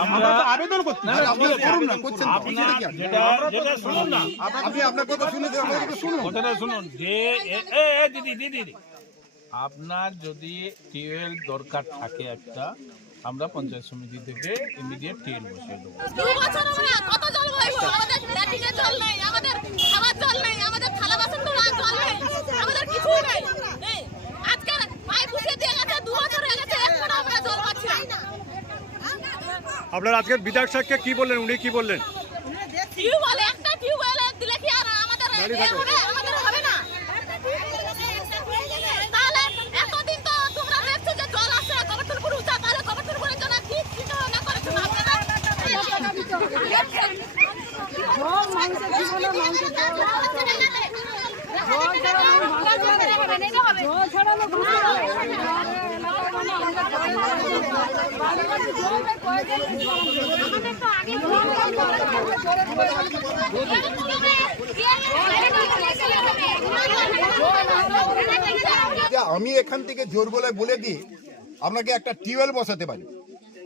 আমরা আবেদন করতে করুন না, করছেন না। যেটা শুনুন না, আপনি আপনার কথা শুনে আমাদের কথা শুনুন। কথাটা শুনুন যে দিদি আপনার যদি টিউবওয়েল দরকার থাকে একটা, আমরা পঞ্চায়েত সমিতি থেকে ইমিডিয়েট টিউবওয়েল বসিয়ে দেবো। 2 বছর আমরা কত জল বইবো? আমাদের ল্যাট্রিনে জল নেই, আমাদের খাবার জল নেই, আমাদের থালা বাসন ধোয়ার জল নেই, আমাদের কিছুই নেই। আজকে পাইপ বসিয়ে দিয়ে গেছে, 2 বছর হয়ে গেছে, এখনো আমরা জল পাচ্ছি না। আপনারা আজকে বিধায়ক সাহেবকে কি বললেন, উনি কি বললেন? টিউবওয়েল একটা টিউবওয়েল দিলে কি আর আমাদের আমাদের হবে না? তাহলে এতদিন তো তোমরা দেখছো যে জল আসছে না, কবরপুর উঠা, তাহলে কবরপুরের জন্য কি কিছু না করেছো না আপনারা? জল মানুষের জীবনে মানুষের জল ছড়ানো আমি এখান থেকে জোর গলায় বলে দিই আপনাকে একটা টিউবওয়েল বসাতে পারি।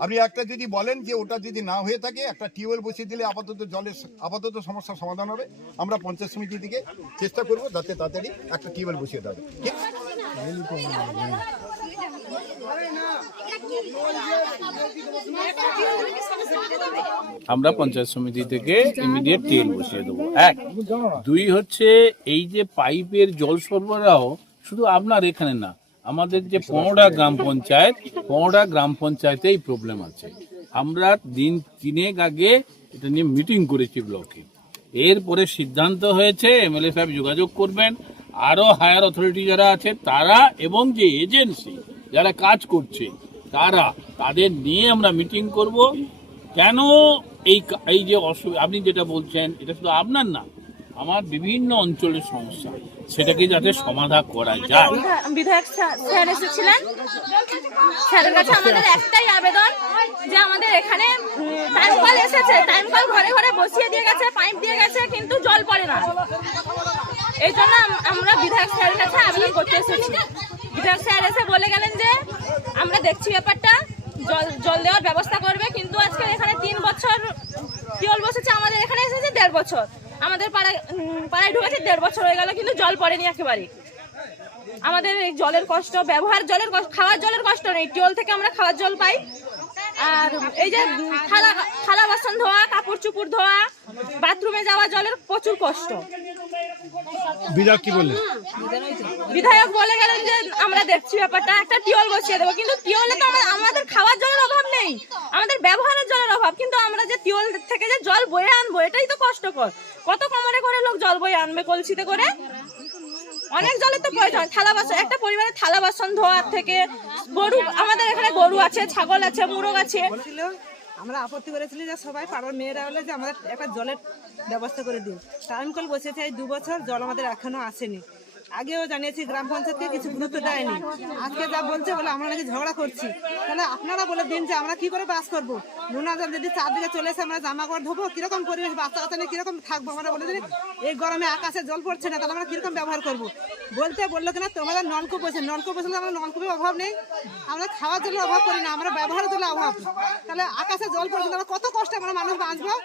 আপনি একটা যদি বলেন যে ওটা যদি না হয়ে থাকে একটা টিউবওয়েল বসিয়ে দিলে আপাতত সমস্যার সমাধান হবে। আমরা পঞ্চায়েত সমিতি থেকে চেষ্টা করব যাতে তাড়াতাড়ি একটা টিউবওয়েল বসিয়ে দেওয়া যায়। ঠিক আমরা পঞ্চায়েত সমিতি থেকে ইমিডিয়েট টিউবওয়েল বসিয়ে দেবো। 1 2 হচ্ছে এই যে পাইপের জল সরবরাহ শুধু আপনার এখানে না, আমাদের যে 15টা গ্রাম পঞ্চায়েতেই প্রবলেম আছে। আমরা দিন 3 আগে এটা নিয়ে মিটিং করেছি ব্লকে। এরপরে সিদ্ধান্ত হয়েছে এমএলএ সাহেব যোগাযোগ করবেন, আরও হায়ার অথরিটি যারা আছে তারা এবং যে এজেন্সি যারা কাজ করছে তাদের নিয়ে আমরা মিটিং করব। কেন এই যে অসুবিধা আপনি যেটা বলছেন এটা শুধু আপনার না, আমার বিভিন্ন অঞ্চলের সমস্যা, সেটাকে যাতে সমাধান করা যায়। বিধায়ক স্যার এসেছিলেন, স্যারের কাছে আমাদের একটাই আবেদন যে আমাদের এখানে টাইম কল এসেছে, টাইম কল ঘরে ঘরে বসিয়ে দিয়ে গেছে, পাইপ দিয়ে গেছে, কিন্তু জল পড়ে না। এই জন্য আমরা বিধায়ক স্যারের কাছে আবেদন করতে এসেছি। বিধায়ক স্যার এসে বলে গেলেন যে আমরা দেখছি ব্যাপারটা, জল দেওয়ার ব্যবস্থা করবে। কিন্তু আজকে এখানে 3 বছর টিউবওয়েল বসেছে, আমাদের এখানে এসেছে 1.5 বছর, আমাদের পাড়ায় ঢুকেছে 1.5 বছর হয়ে গেল, কিন্তু জল পড়েনি একেবারে। আমাদের এই জলের কষ্ট, ব্যবহার জলের কষ্ট, খাওয়ার জলের কষ্ট নেই, টিউবওয়েল থেকে আমরা খাওয়ার জল পাই। আর এই যে থালা বাসন ধোয়া, কাপড় চুপড় ধোয়া, বাথরুমে যাওয়া জলের প্রচুর কষ্ট। বিধায়ক কি বললেন? বিধায়ক বলে গেলেন যে আমরা দেখছি ব্যাপারটা, একটা টিউবওয়েল বসিয়ে দেবো। কিন্তু টিউবওয়েলে তো আমাদের খাওয়ার জলের অভাব নেই, আমাদের ব্যবহারের জলের অভাব। কিন্তু আমরা যে টিউবওয়েল থেকে যে জল বয়ে আনবো এটাই তো কষ্টকর। কত কমরে করে লোক জল বয়ে আনবে কলসিতে করে? অনেক জলের তো প্রয়োজন। থালা বাসন, একটা পরিবারের থালা বাসন ধোয়ার থেকে, গরু, আমাদের এখানে গরু আছে, ছাগল আছে, মুরগ আছে। আমরা আপত্তি করেছিলি যে সবাই পাড়ার মেয়েরা হলে যে আমাদের একটা জলের ব্যবস্থা করে দিন। টাইম কল বসেছে এই 2 বছর, জল আমাদের এখনো আসেনি। আগেও জানিয়েছি, গ্রাম পঞ্চায়েতকে কিছু গুরুত্ব দেয়নি। আজকে যা বলছে বলে আমরা নাকি ঝগড়া করছি। তাহলে আপনারা বলে দিন যে আমরা কি করে বাস করবো? নোনা জল যদি 4 দিকে চলে এসে আমরা জামা কাপড় ধোবো, কিরকম পরিবেশ, বাচ্চা কাচ্চা নিয়ে কিরকম থাকবো? আমরা বলে দিন এই গরমে আকাশে জল পড়ছে না, তাহলে আমরা কিরকম ব্যবহার করবো? বললো কিনা তোমাদের নলকূপ বসে, নলকূপ বসলে আমরা নলকূপের অভাব নেই, আমরা খাওয়ার জলের অভাব করি না, আমরা ব্যবহারের জন্য অভাব। তাহলে আকাশে জল পড়ছে, আমরা কত কষ্ট আমরা মানুষ বাঁচবো?